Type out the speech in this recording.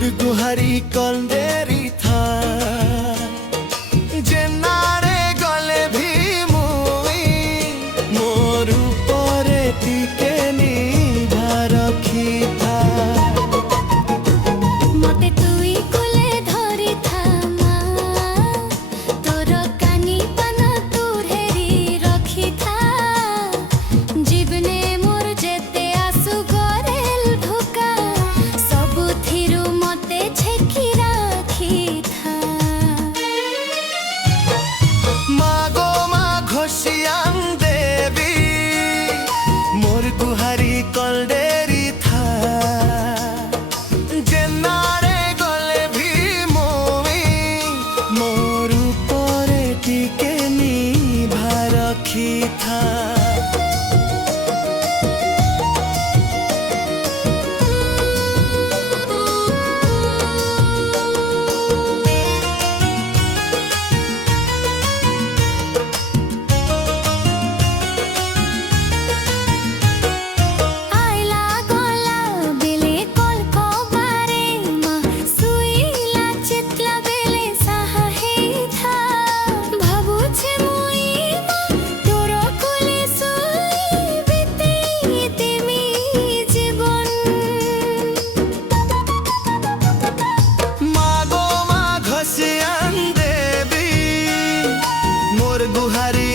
मोर गुहारी कलदेरी था जे नारे गले भी मुई मोर ऊपरे टिके निभा रखी था। मते तुई कोले धरी था मा तोर कानी पाना तुरेरी रखी था जीवने मोर जेते आसु गरेल धोका सबु थिरु मते छेकी राखी था। मागो मा घोषियां देवी मोर गुहारी कलदेरी था जे नारे गले भी मुई मोर ऊपरे टिके निभा रखी था। आइला गोला बेले कोल को बारे मा सुईला चितला बेले साहा हे था भाबु छे मुई मा तोर कोले सुई बिते तेमी जीवन। मागो मा घोषियां देवी मोर गुहारी